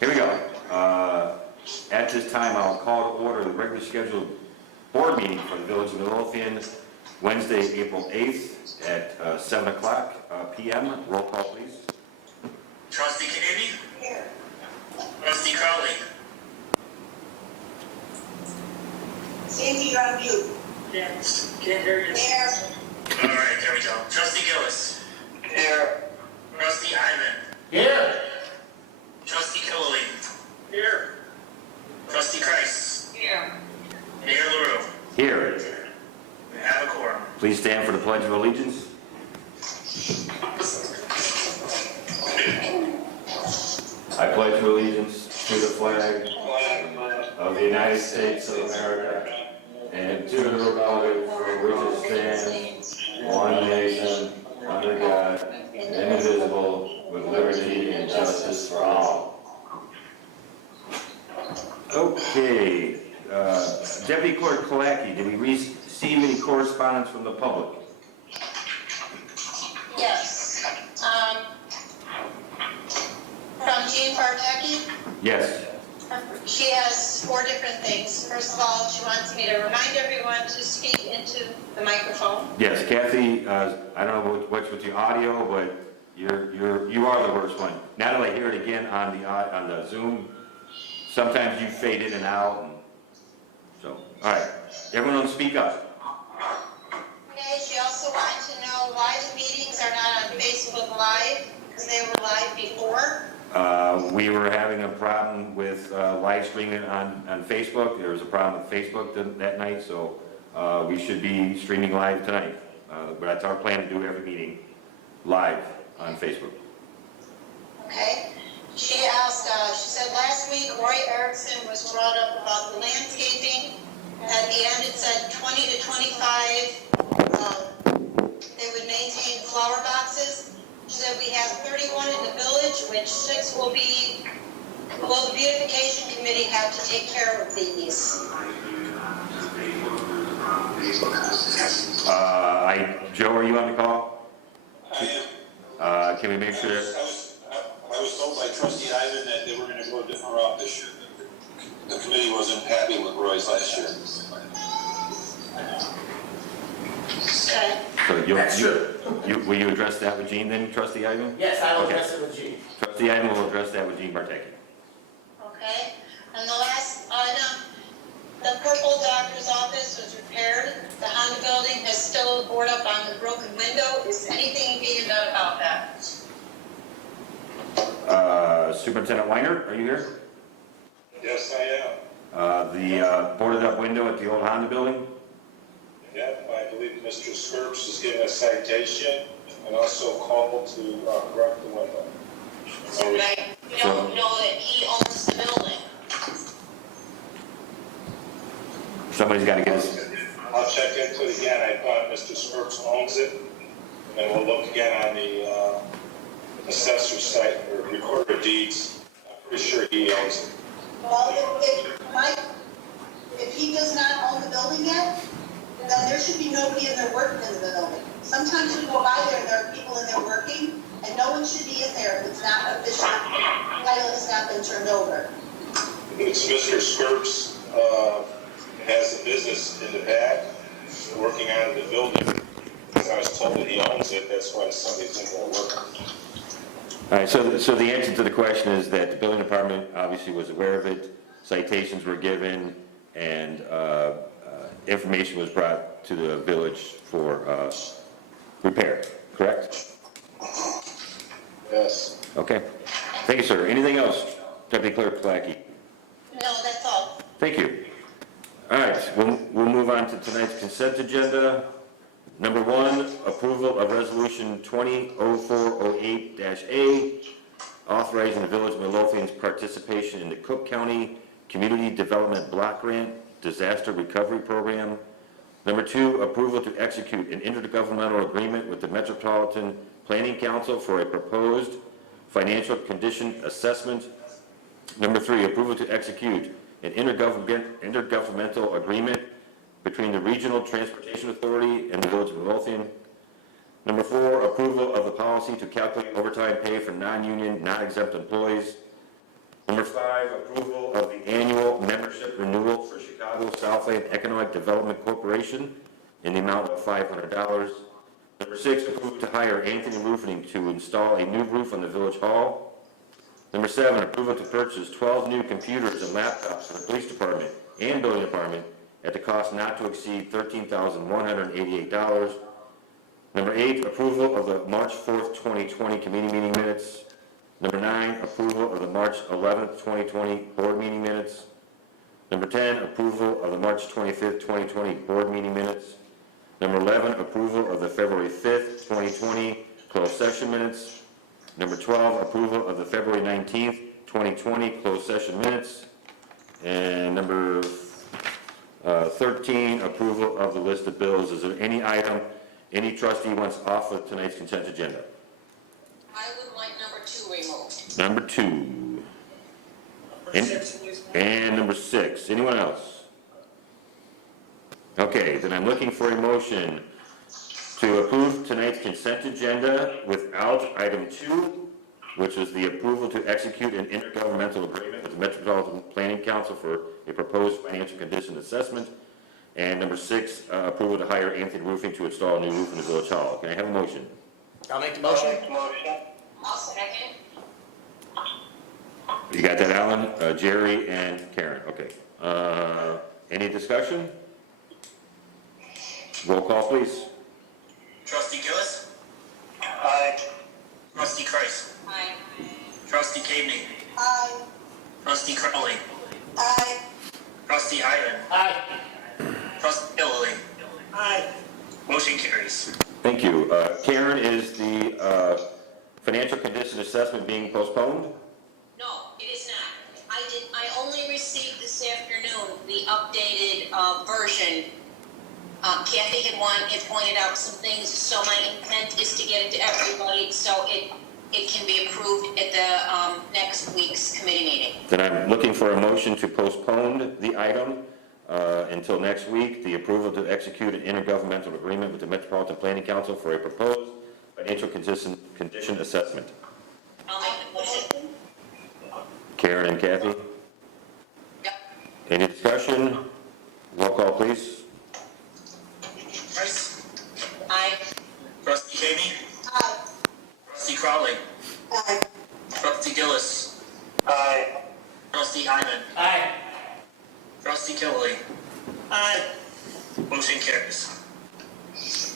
Here we go. At this time, I'll call to order the regularly scheduled board meeting for the Village of Midlothian, Wednesday, April 8th at 7 o'clock p.m. Roll call, please. Trustee Kennedy? Here. Trustee Crowley? Sandy, you're on mute. Yes. Can't hear you. Here. All right, there we go. Trustee Gillis? Here. Trustee Ivan? Here. Trustee Killily? Here. Trustee Kreis? Here. Mayor LaRue? Here. We have a quorum. Please stand for the Pledge of Allegiance. I pledge allegiance to the flag of the United States of America and to the republic for which it stands, one nation, under God, indivisible, with liberty and justice for all. Okay, Deputy Clerk PULASKI, did we receive any correspondence from the public? Yes. From Jean Bartecki, Yes. she has 4 different things. First of all, she wants me to remind everyone to speak into the microphone. Yes, Kathy, I don't know what's with the audio, but you are the worst one. Now that I hear it again on the Zoom, sometimes you fade in and out, and so, all right, everyone speak up. Okay, she also wanted to know why the meetings are not on Facebook Live, because they were live before. We were having a problem with live streaming on Facebook. There was a problem with Facebook that night, so we should be streaming live tonight. But that's our plan, to do every meeting live on Facebook. Okay. She asked, she said last week Roy Erickson was brought up about the landscaping. At the end it said 20 to 25, they would maintain flower boxes. She said we have 31 in the village, which 6 will be, well, the beautification committee have to take care of these. Joe, are you on the call? I am. Can we make sure that... I was told by Trustee Ivan that they were going to go a different route this year. The committee wasn't happy with Roy's last year. Okay. So will you address that with Jean then, Trustee Ivan? Yes, I will address it with Jean. Trustee Ivan will address that with Jean Bartecki. Okay. And the last item, the purple doctor's office was repaired. The Honda building has still a board up on the broken window. Is anything being done about that? Superintendent Weiner, are you here? Yes, I am. The boarded up window at the old Honda building? Yeah, I believe Mr. Skirps has given a citation and also called to correct the window. Right. We don't know that he owns the building. Somebody's got to get us. I'll check into it again. I thought Mr. Skirps owns it. And we'll look again on the assessor site or recorder of deeds. I'm pretty sure he owns it. Well, if he does not own the building yet, then there should be nobody in there working in the building. Sometimes we go by there and there are people in there working, and no one should be in there if it's not official. Title has not been turned over. It's Mr. Skirps has a business in the back, working out of the building. As I was told that he owns it, that's why somebody's in there working. All right, so the answer to the question is that the building department obviously was aware of it, citations were given, and information was brought to the village for repair, correct? Yes. Okay. Thank you, sir. Anything else, Deputy Clerk PULASKI? No, that's all. Thank you. All right, we'll move on to tonight's consent agenda. Number 1, approval of resolution 200408-A, authorizing the Village of Midlothian's participation in the Cook County Community Development Block Grant Disaster Recovery Program. Number 2, approval to execute an intergovernmental agreement with the Metropolitan Planning Council for a proposed financial condition assessment. Number 3, approval to execute an intergovernmental agreement between the Regional Transportation Authority and the Village of Midlothian. Number 4, approval of the policy to calculate overtime pay for non-union, non-exempt employees. Number 5, approval of the annual membership renewal for Chicago Southland Economic Development Corporation in the amount of $500. Number 6, approval to hire Anthony Roofing to install a new roof on the Village Hall. Number 7, approval to purchase 12 new computers and laptops for the police department and building department at the cost not to exceed $13,188. Number 8, approval of the March 4th, 2020 committee meeting minutes. Number 9, approval of the March 11th, 2020 board meeting minutes. Number 10, approval of the March 25th, 2020 board meeting minutes. Number 11, approval of the February 5th, 2020 closed session minutes. Number 12, approval of the February 19th, 2020 closed session minutes. And number 13, approval of the list of bills. Is there any item any trustee wants off of tonight's consent agenda? I would like number 2 removed. Number 2. Number 6, please. And number 6. Anyone else? Okay, then I'm looking for a motion to approve tonight's consent agenda without item 2, which is the approval to execute an intergovernmental agreement with the Metropolitan Planning Council for a proposed financial condition assessment. And number 6, approval to hire Anthony Roofing to install a new roof in the Village Hall. Can I have a motion? I'll make the motion. I'll second. You got that, Alan? Jerry and Karen, okay. Any discussion? Roll call, please. Trustee Gillis. Aye. Trustee Kreis. Aye. Trustee Caveney. Aye. Trustee Crowley. Aye. Trustee Hyden. Aye. Trustee Killily. Aye. Motion carries. Thank you. Karen, is the financial condition assessment being postponed? No, it is not. I only received this afternoon the updated version. Kathy had pointed out some things, so my intent is to get it to everybody so it can be approved at the next week's committee meeting. Then I'm looking for a motion to postpone the item until next week, the approval to execute an intergovernmental agreement with the Metropolitan Planning Council for a proposed financial condition assessment. I'll make the motion. Karen and Kathy? Yep. Any discussion? Roll call, please. Kreis. Aye. Trustee Caveney. Aye. Trustee Crowley. Aye. Trustee Gillis. Aye. Trustee Hyden. Aye. Trustee Killily. Aye. Motion carries.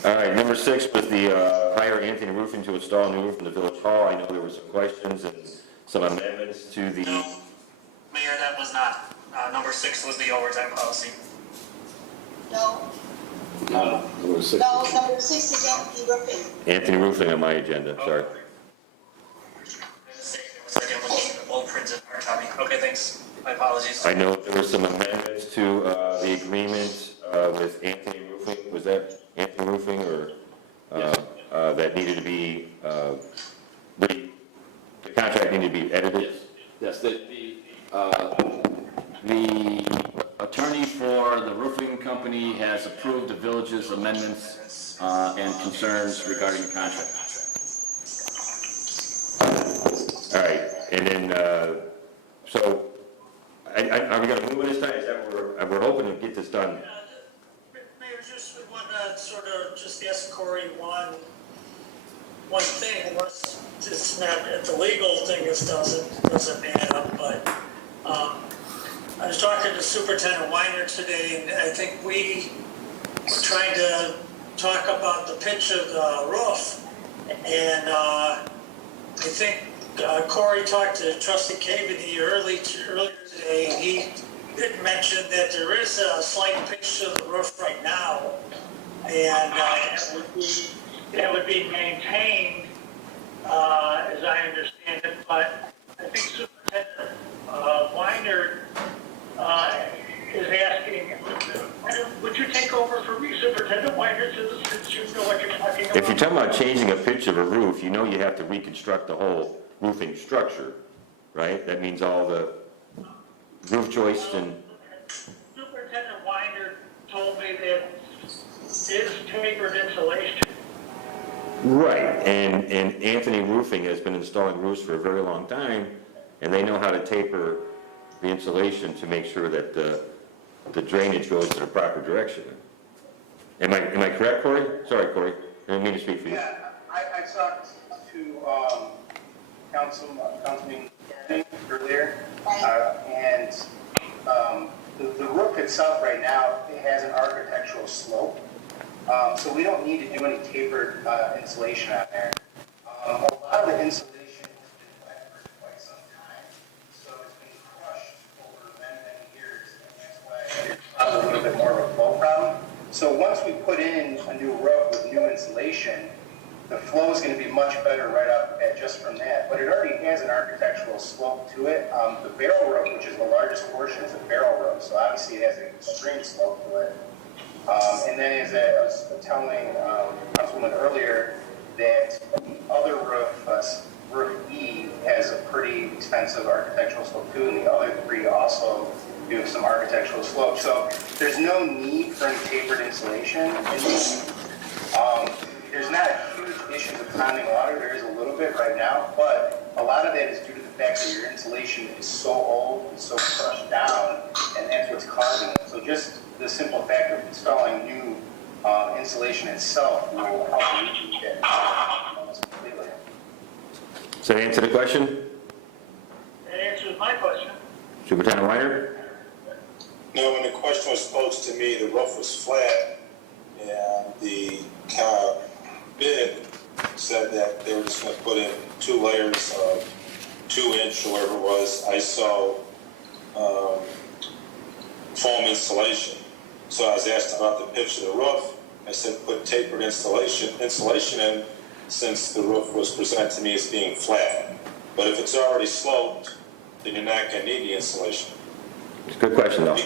All right, number 6 was the hire Anthony Roofing to install a new roof in the Village Hall. I know there were some questions and some amendments to the... No, Mayor, that was not. Number 6 was the overtime policy. No. No, number 6. No, number 6 is Anthony Roofing. Anthony Roofing on my agenda, sorry. Sorry, I'm looking at the old printed hard copy. Okay, thanks. My apologies. I know there were some amendments to the agreement with Anthony Roofing. Was that Anthony Roofing or that needed to be, the contract needed to be edited? Yes, the attorney for the roofing company has approved the village's amendments and concerns regarding the contract. All right, and then, so, are we going to move it this time? Is that what we're hoping to get this done? Mayor, just want to sort of just ask Corey one thing, unless it's not, if the legal thing doesn't add up, but, I was talking to Superintendent Weiner today, and I think we were trying to talk about the pitch of the roof, and, I think Corey talked to Trustee Caveney earlier today, and he did mention that there is a slight pitch to the roof right now, and that would be maintained, as I understand it. But I think Superintendent Weiner is asking, would you take over for Superintendent Weiner since you know what you're talking about? If you're talking about changing a pitch of a roof, you know you have to reconstruct the whole roofing structure, right? That means all the roof joists and... Superintendent Weiner told me that is tapered insulation. Right, and Anthony Roofing has been installing roofs for a very long time, and they know how to taper the insulation to make sure that the drainage goes in the proper direction. Am I correct, Corey? Sorry, Corey, I didn't mean to speak for you. Yeah, I talked to Councilman Cannon earlier, and the roof itself right now, it has an architectural slope, so we don't need to do any tapered insulation on there. A lot of the insulation has been wet for quite some time, so it's been crushed over many, many years, and that's why it's a little bit more of a flow problem. So once we put in a new roof with new insulation, the flow is going to be much better right off the bat just from that. But it already has an architectural slope to it. The barrel roof, which is the largest portion, is a barrel roof, so obviously it has an extreme slope to it. And then as I was telling Councilwoman earlier, that the other roof, roof E, has a pretty expensive architectural slope too, and the other three also do some architectural slope. So there's no need for any tapered insulation. There's not a huge issue with ponding water. There is a little bit right now, but a lot of that is due to the fact that your insulation is so old, it's so crushed down, and that's what's causing it. So just the simple fact of installing new insulation itself will help reduce that almost completely. Does that answer the question? That answers my question. Superintendent Reiner? Now, when the question was posed to me, the roof was flat, and the bid said that they were just going to put in 2 layers of 2-inch or whatever it was ISO foam insulation. So I was asked about the pitch of the roof. I said put tapered insulation in, since the roof was presented to me as being flat. But if it's already sloped, then you're not going to need the insulation. It's a good question, though.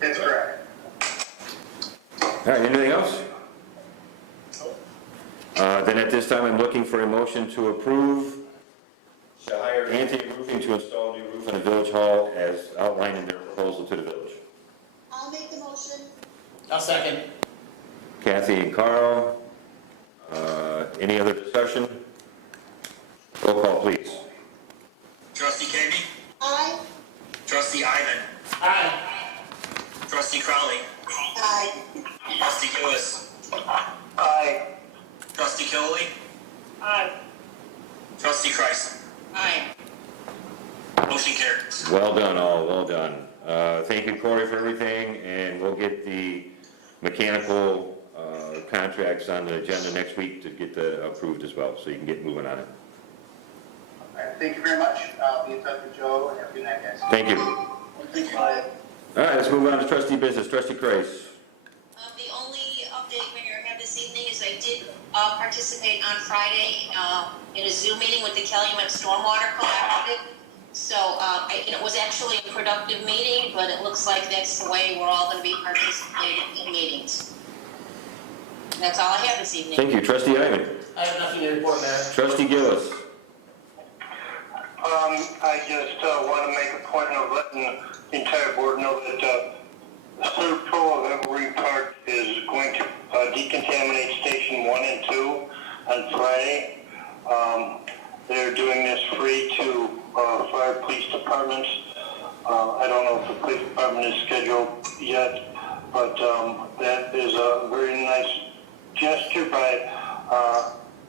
That's correct. All right, anything else? Then at this time, I'm looking for a motion to approve to hire Anthony Roofing to install a new roof in the Village Hall as outlined in their proposal to the village. I'll make the motion. I'll second. Kathy and Carl, any other discussion? Roll call, please. Trustee Kami? Aye. Trustee Ivan? Aye. Trustee Crowley? Aye. Trustee Gillis? Aye. Trustee Killily? Aye. Trustee Kreis? Aye. Motion carries. Well done, all, well done. Thank you, Corey, for everything, and we'll get the mechanical contracts on the agenda next week to get that approved as well, so you can get moving on it. All right, thank you very much. I'll be in touch with Joe, and have a good night, guys. Thank you. Aye. All right, let's move on to trustee business. Trustee Kreis. The only update, Mayor, I have this evening is I did participate on Friday in a Zoom meeting with the Calumet Stormwater Collaborative. So it was actually a productive meeting, but it looks like that's the way we're all going to be participating in meetings. And that's all I have this evening. Thank you. Trustee Ivan. I have nothing to report, Mayor. Trustee Gillis. I just want to make a point of letting the entire board know that the third pro of Evergreen Park is going to decontaminate Station 1 and 2 on Friday. They're doing this free to fire police departments. I don't know if the police department is scheduled yet, but that is a very nice gesture by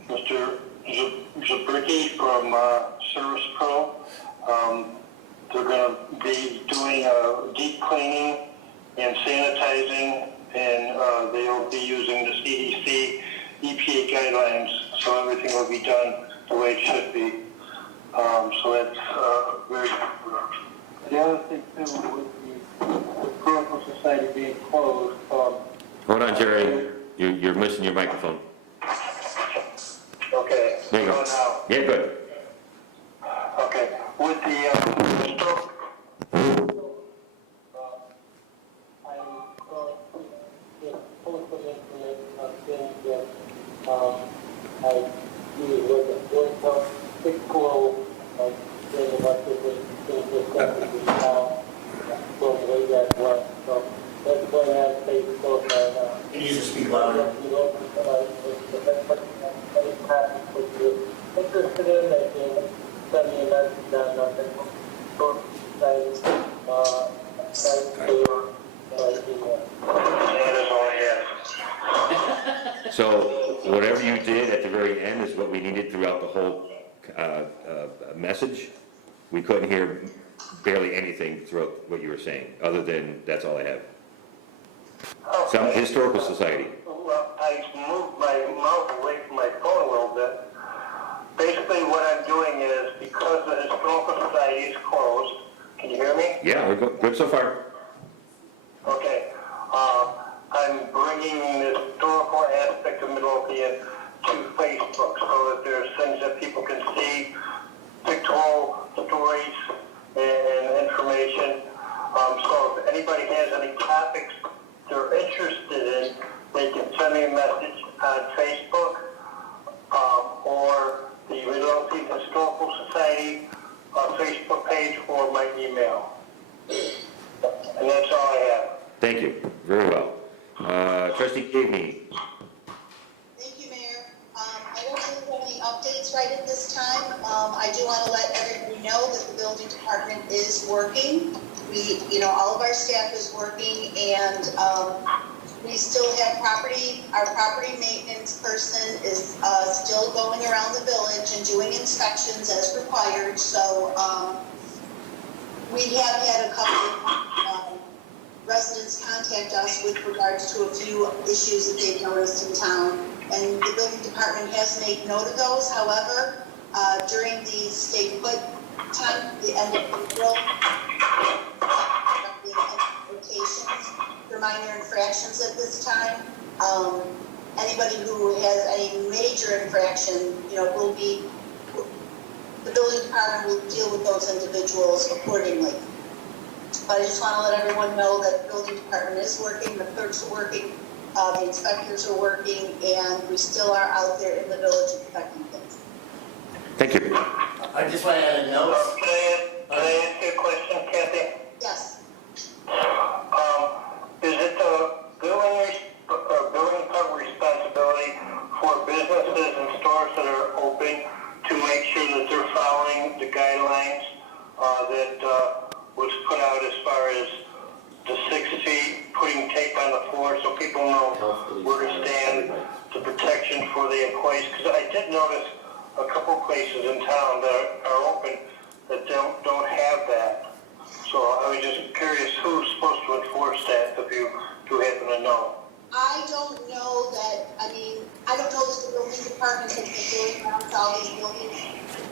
Mr. Zabricki from Service Pro. They're going to be doing deep cleaning and sanitizing, and they'll be using the CDC EPA guidelines, so everything will be done the way it should be. So that's very good. The other thing too, with the Historical Society being closed. Hold on, Jerry. You're missing your microphone. Okay. There you go. Now. Yeah, good. Okay. With the historical. You need to speak louder. Interested in making That is all I have. So whatever you did at the very end is what we needed throughout the whole message. We couldn't hear barely anything throughout what you were saying, other than, that's all I have. Some historical society. Well, I moved my mouth away from my phone a little bit. Basically, what I'm doing is, because the Historical Society is closed, can you hear me? Yeah, we're good so far. Okay. I'm bringing the historical aspect of Midlothian to Facebook so that there's things that people can see, pictorial stories and information. So if anybody has any topics they're interested in, they can send me a message on Facebook or the Midlothian Historical Society Facebook page or my email. And that's all I have. Thank you, very well. Trustee Givney. Thank you, Mayor. I don't really have any updates right at this time. I do want to let everybody know that the building department is working. All of our staff is working, and we still have our property maintenance person is still going around the village and doing inspections as required. So we have had a couple of residents contact us with regards to a few issues that they've noticed in town, and the building department has made note of those. However, during the stay put time, the end of April, locations for minor infractions at this time. Anybody who has a major infraction, the building department will deal with those individuals accordingly. But I just want to let everyone know that the building department is working, the clerks are working, the inspectors are working, and we still are out there in the village inspecting things. Thank you. I just want to add a note. Can I ask you a question, Kathy? Yes. Is it the building department responsibility for businesses and stores that are open to make sure that they're following the guidelines that was put out as far as the 6 feet, putting tape on the floor so people know where to stand, the protection for the employees? Because I did notice a couple places in town that are open that don't have that. So I was just curious who's supposed to enforce that, if you do happen to know. I don't know that, I don't know that the building department has been going around to all these buildings,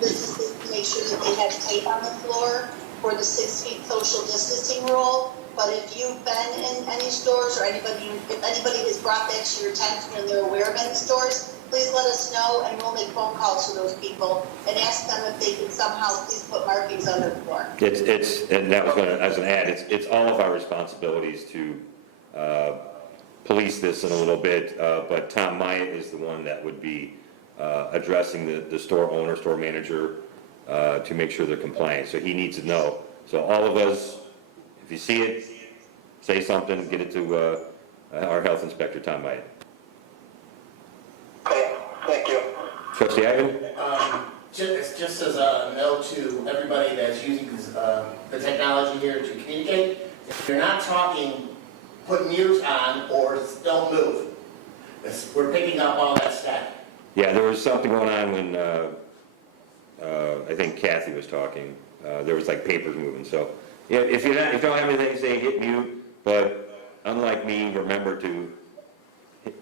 businesses to make sure that they have tape on the floor for the 6 feet social distancing rule. But if you've been in any stores, or if anybody has brought that to your attention and they're aware of any stores, please let us know, and we'll make phone calls to those people and ask them if they can somehow please put markings on their floor. And that was as an add, it's all of our responsibilities to police this in a little bit, but Tom Myatt is the one that would be addressing the store owner, store manager, to make sure they're compliant. So he needs to know. So all of us, if you see it, say something, get it to our health inspector, Tom Myatt. Okay, thank you. Trustee Ivan? Just as a note to everybody that's using the technology here to communicate, if you're not talking, put mute on or don't move. We're picking up all that static. Yeah, there was something going on when I think Kathy was talking. There was like papers moving. So yeah, if you don't have anything to say, hit mute. But unlike me, remember to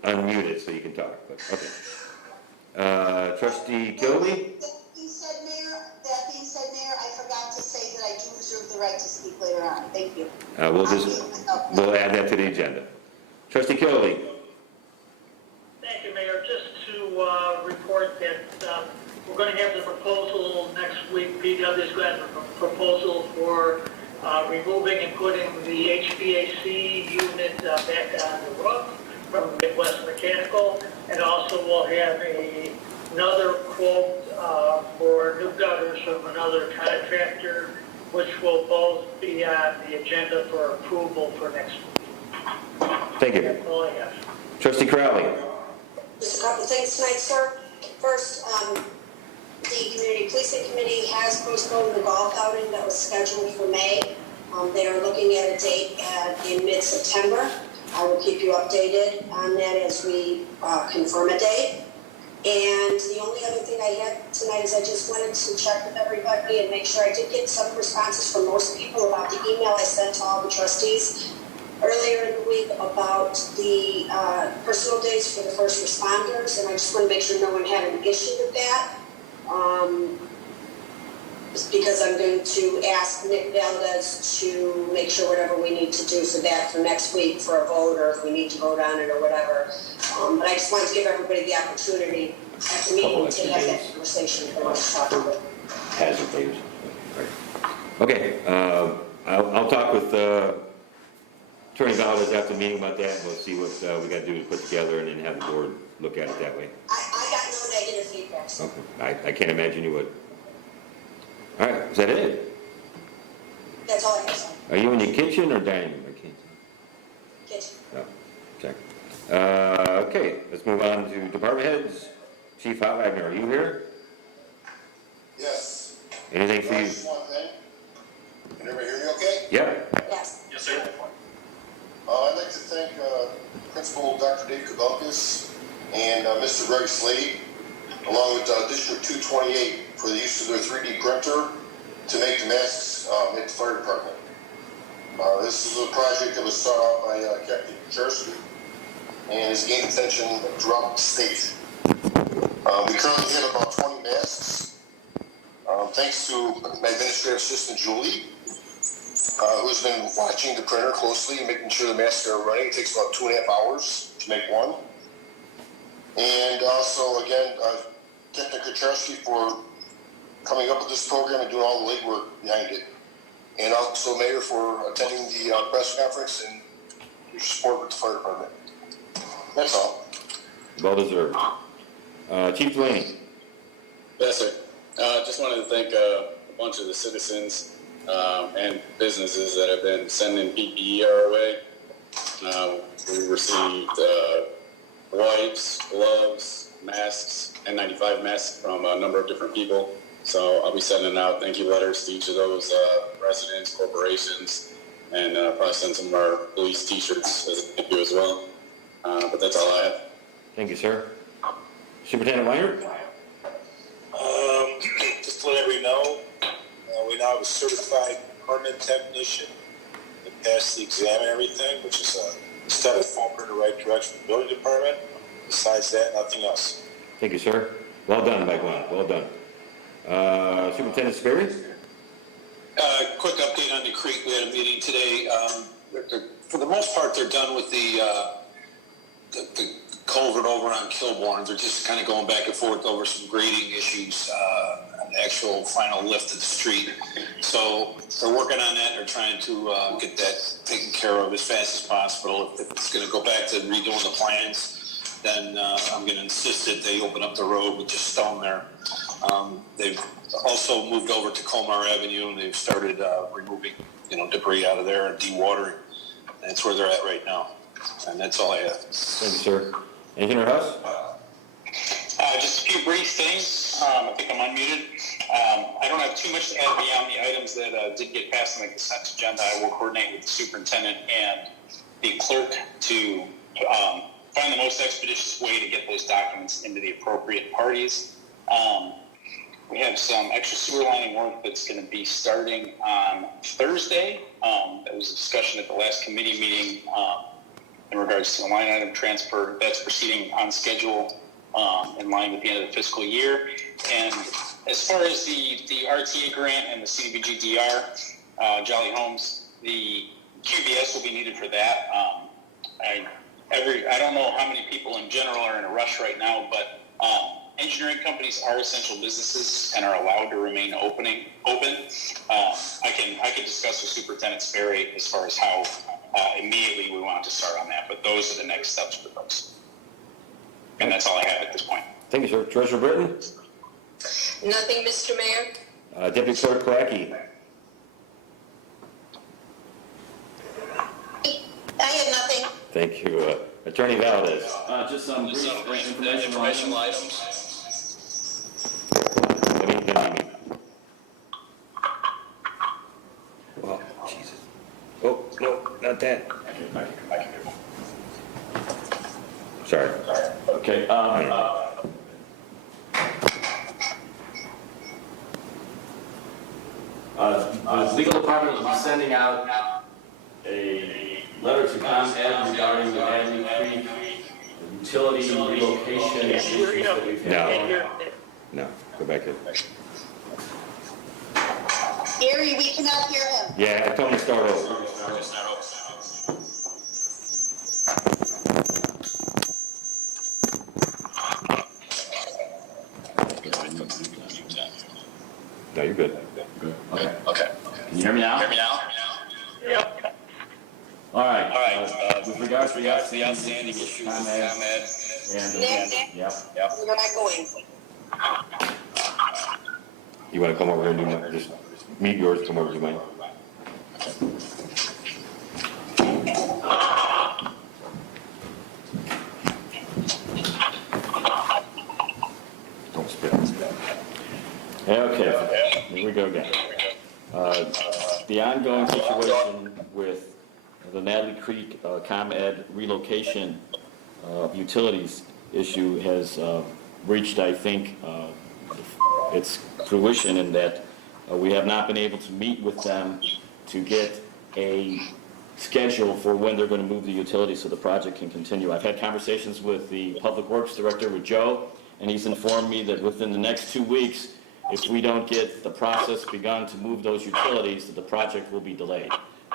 unmute it so you can talk. But, okay. Trustee Kilby? That being said, Mayor, I forgot to say that I do reserve the right to speak later on. Thank you. We'll add that to the agenda. Trustee Kilby? Thank you, Mayor. Just to report that we're going to have the proposal next week. PW is going to have a proposal for removing and putting the HVAC unit back on the roof from Midwest Mechanical, and also we'll have another quote for new gutters from another contractor, which will both be on the agenda for approval for next week. Thank you. That's all I have. Trustee Crowley? Just a couple of things tonight, sir. First, the Community Policing Committee has postponed the golf outing that was scheduled for May. They are looking at a date in mid-September. I will keep you updated on that as we confirm a date. And the only other thing I had tonight is I just wanted to check with everybody and make sure I did get some responses from most people about the email I sent to all the trustees earlier in the week about the personal days for the first responders, and I just want to make sure no one had an issue with that. Just because I'm going to ask Nick Valdez to make sure whatever we need to do for that for next week for a vote, or if we need to vote on it or whatever. But I just wanted to give everybody the opportunity at the meeting to have that conversation if they want to talk about it. Hazard days. Okay, I'll talk with Attorney Valdez after the meeting about that, and we'll see what we got to do to put together and then have the board look at it that way. I got no negative feedback. So. Okay, I can't imagine you would. All right, is that it? That's all I have to say. Are you in your kitchen or dining room? I can't tell. Kitchen. No, check. Okay, let's move on to department heads. Chief Hot Wagner, are you here? Yes. Anything for you? Just one thing. Can everybody hear me okay? Yep. Yes. Yes, sir. I'd like to thank Principal Dr. Dave Kabelkis and Mr. Greg Slade, along with District 228, for the use of their 3D printer to make the masks at the fire department. This is a project that was started out by Captain Kucharski and has gained attention throughout the state. We currently have about 20 masks, thanks to my administrative assistant, Julie, who's been watching the printer closely and making sure the masks are running. It takes about 2.5 hours to make one. And also, again, Captain Kucharski for coming up with this program and doing all the legwork behind it. And also Mayor for attending the press conference and your support with the fire department. That's all. Well deserved. Chief Delaney. Yes, sir. Just wanted to thank a bunch of the citizens and businesses that have been sending PPE our way. We received wipes, gloves, masks, N95 masks from a number of different people. So I'll be sending out thank you letters to each of those residents, corporations, and probably send some of our police t-shirts as a thank you as well. But that's all I have. Thank you, sir. Superintendent Weiner? Just to let everybody know, we now have a certified permanent technician that passed the exam and everything, which is a step forward in the right direction for the building department. Besides that, nothing else. Thank you, sir. Well done, Mike Wong. Well done. Superintendent Sperry? Quick update on the creek. We had a meeting today. For the most part, they're done with the culvert over on Kilbourne. They're just kind of going back and forth over some grading issues, an actual final lift of the street. So they're working on that. They're trying to get that taken care of as fast as possible. If it's going to go back to redoing the plans, then I'm going to insist that they open up the road with just stone there. They've also moved over to Colmar Avenue, and they've started removing, debris out of there and dewatering. That's where they're at right now. And that's all I have. Thank you, sir. Engineer Huss? Just a few brief things. I think I'm unmuted. I don't have too much to add beyond the items that did get passed on the consent agenda. I will coordinate with the superintendent and the clerk to find the most expeditious way to get those documents into the appropriate parties. We have some extra sewer lining work that's going to be starting on Thursday. There was a discussion at the last committee meeting in regards to the line item transfer. That's proceeding on schedule in line with the end of the fiscal year. And as far as the RTA grant and the CDBG-DR, Jolly Homes, the QBS will be needed for that. I don't know how many people in general are in a rush right now, but engineering companies are essential businesses and are allowed to remain open. I can discuss with Superintendent Sperry as far as how immediately we want to start on that, but those are the next steps for those. And that's all I have at this point. Thank you, sir. Treasurer Britton? Nothing, Mr. Mayor. Deputy Clerk Clackey? I have nothing. Thank you. Attorney Valdez? Just some brief informational items. The legal department will be sending out a letter to ComEd regarding the Hadley Creek utility relocation issues that we've had. No, go back in. Gary, we cannot hear him. Yeah, I told him to start over. No, you're good. Good. Okay. Can you hear me now? Yep. All right. With regards to the outstanding issues with ComEd and, yep. We're not going. You want to come over here and do mine? Just meet yours, come over to mine. Don't spit. Okay, here we go again. The ongoing situation with the Natalie Creek ComEd relocation of utilities issue has reached, I think, its fruition in that we have not been able to meet with them to get a schedule for when they're going to move the utilities so the project can continue. I've had conversations with the Public Works Director, with Joe, and he's informed me that within the next 2 weeks, if we don't get the process begun to move those utilities, that the project will be delayed.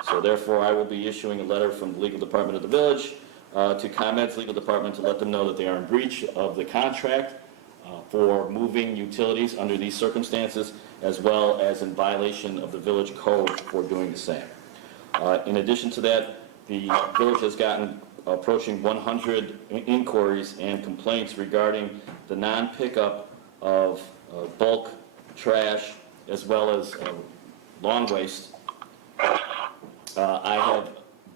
So therefore, I will be issuing a letter from the legal department of the village to ComEd's legal department to let them know that they are in breach of the contract for moving utilities under these circumstances, as well as in violation of the village code for doing the same. In addition to that, the village has gotten approaching 100 inquiries and complaints regarding the non-pickup of bulk trash as well as lawn waste. I have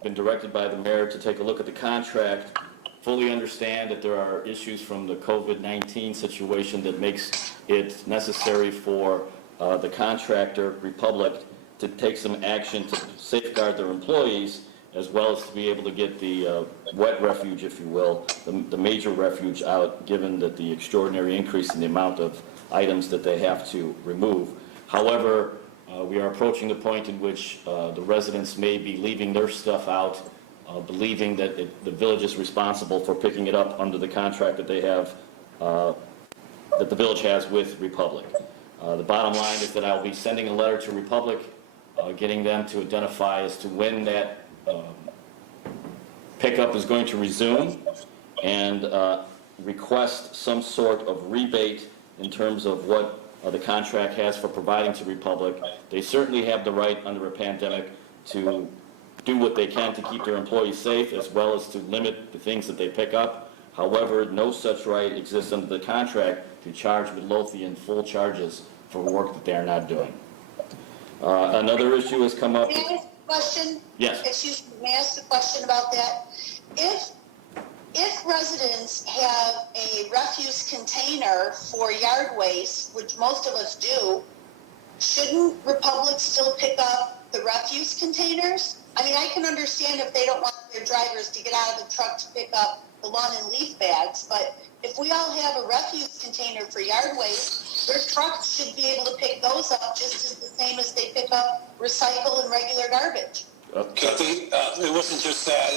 been directed by the mayor to take a look at the contract, fully understand that there are issues from the COVID-19 situation that makes it necessary for the contractor, Republic, to take some action to safeguard their employees, as well as to be able to get the wet refuge, if you will, the major refuge out, given that the extraordinary increase in the amount of items that they have to remove. However, we are approaching the point in which the residents may be leaving their stuff out, believing that the village is responsible for picking it up under the contract that they have, that the village has with Republic. The bottom line is that I will be sending a letter to Republic, getting them to identify as to when that pickup is going to resume, and request some sort of rebate in terms of what the contract has for providing to Republic. They certainly have the right under a pandemic to do what they can to keep their employees safe, as well as to limit the things that they pick up. However, no such right exists under the contract to charge Midlothian full charges for work that they are not doing. Another issue has come up. May I ask a question? Yes. Excuse me, may I ask a question about that? If residents have a refuse container for yard waste, which most of us do, shouldn't Republic still pick up the refuse containers? I mean, I can understand if they don't want their drivers to get out of the truck to pick up the lawn and leaf bags, but if we all have a refuse container for yard waste, their trucks should be able to pick those up just as the same as they pick up recycle and regular garbage. Kathy, it wasn't just that,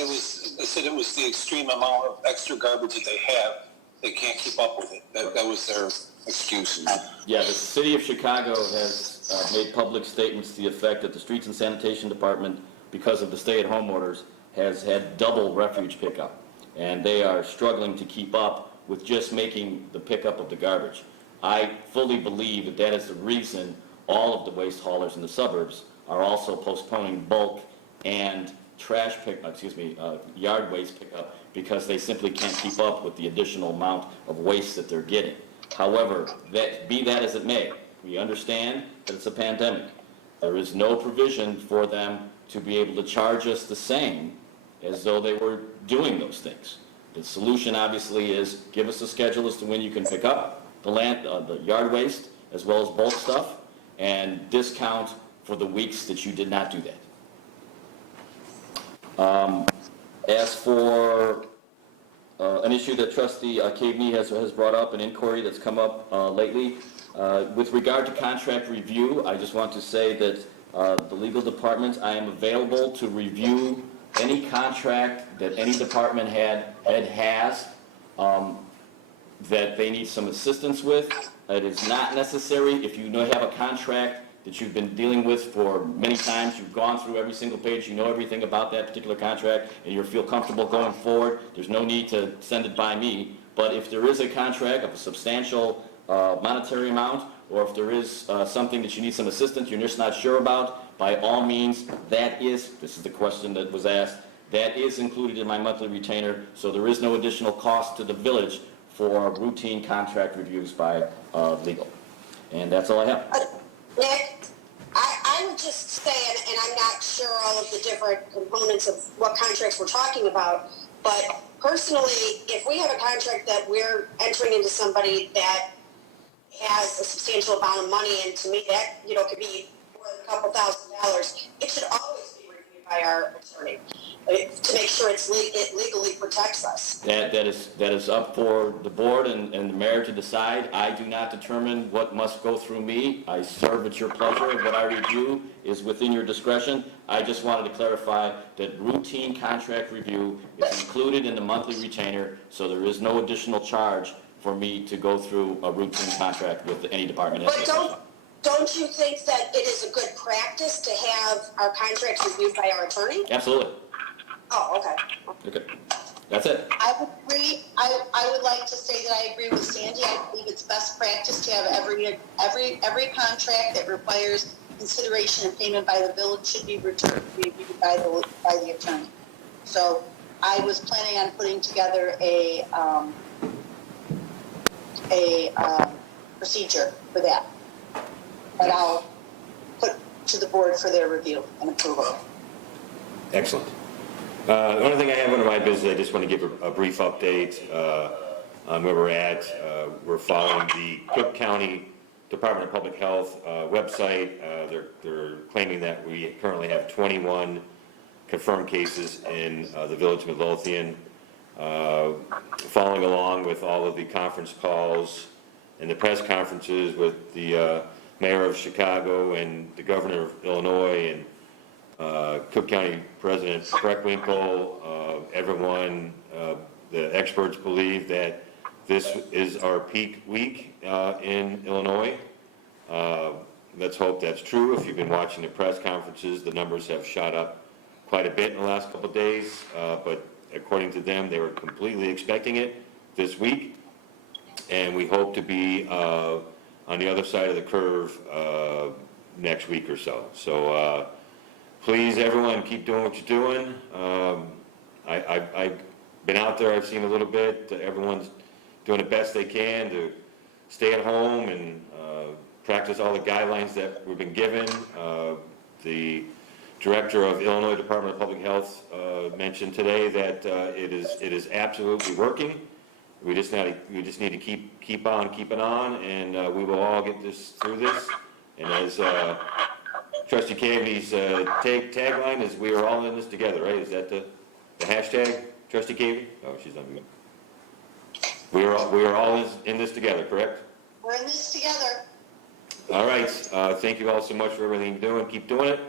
they said it was the extreme amount of extra garbage that they have. They can't keep up with it. That was their excuse. Yeah, the city of Chicago has made public statements to the effect that the Streets and Sanitation Department, because of the stay-at-home orders, has had double refuge pickup. And they are struggling to keep up with just making the pickup of the garbage. I fully believe that that is the reason all of the waste haulers in the suburbs are also postponing bulk and trash yard waste pickup, because they simply can't keep up with the additional amount of waste that they're getting. However, be that as it may, we understand that it's a pandemic. There is no provision for them to be able to charge us the same as though they were doing those things. The solution obviously is give us a schedule as to when you can pick up the yard waste as well as bulk stuff, and discount for the weeks that you did not do that. As for an issue that trustee Caveney has brought up, an inquiry that's come up lately. With regard to contract review, I just want to say that the legal department, I am available to review any contract that any department has that they need some assistance with. It is not necessary if you have a contract that you've been dealing with for many times, you've gone through every single page, you know everything about that particular contract, and you feel comfortable going forward, there's no need to send it by me. But if there is a contract of a substantial monetary amount, or if there is something that you need some assistance, you're just not sure about, by all means, this is the question that was asked, that is included in my monthly retainer, so there is no additional cost to the village for routine contract reviews by legal. And that's all I have. Nick, I would just say, and I'm not sure all of the different components of what contracts we're talking about, but personally, if we have a contract that we're entering into somebody that has a substantial amount of money, and to me that, could be more than a couple $1,000s, it should always be reviewed by our attorney to make sure it legally protects us. That is up for the board and the mayor to decide. I do not determine what must go through me. I serve at your pleasure. What I review is within your discretion. I just wanted to clarify that routine contract review is included in the monthly retainer, so there is no additional charge for me to go through a routine contract with any department. But don't you think that it is a good practice to have our contracts reviewed by our attorney? Absolutely. Oh, okay. Okay. That's it. I would agree. I would like to say that I agree with Sandy. I believe it's best practice to have every contract that requires consideration and payment by the village should be reviewed by the attorney. So I was planning on putting together a procedure for that I'll put to the board for their review and approval. Excellent. The only thing I have under my business, I just want to give a brief update on where we're at. We're following the Cook County Department of Public Health website. They're claiming that we currently have 21 confirmed cases in the village of Midlothian. Following along with all of the conference calls and the press conferences with the mayor of Chicago and the governor of Illinois and Cook County President Preckwinkle, everyone, the experts believe that this is our peak week in Illinois. Let's hope that's true. If you've been watching the press conferences, the numbers have shot up quite a bit in the last couple of days, but according to them, they were completely expecting it this week, and we hope to be on the other side of the curve next week or so. So please, everyone, keep doing what you're doing. I've been out there, I've seen a little bit. Everyone's doing the best they can to stay at home and practice all the guidelines that we've been given. The director of Illinois Department of Public Health mentioned today that it is absolutely working. We just need to keep on keeping on, and we will all get through this. And as Trustee Caveney's tagline is, "We are all in this together," right? Is that the hashtag, Trustee Caveney? Oh, she's on mute. We are all in this together, correct? We're in this together. All right. Thank you all so much for everything you're doing. Keep doing it.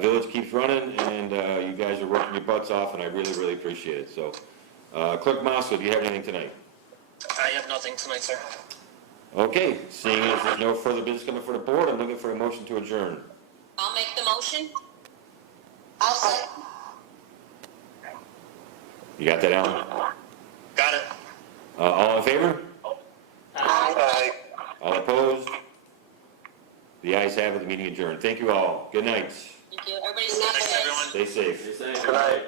Village keeps running, and you guys are working your butts off, and I really, really appreciate it. So, Clerk Mosso, do you have anything tonight? I have nothing tonight, sir. Okay. Seeing as there's no further business coming for the board, I'm looking for a motion to adjourn. I'll make the motion. I'll second. You got that, Alan? Got it. All in favor? Aye. All opposed? The ayes have it, the meeting adjourned. Thank you all. Good night. Thank you. Everybody Thanks, stay safe. everyone. Stay safe. Good night.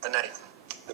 Good night.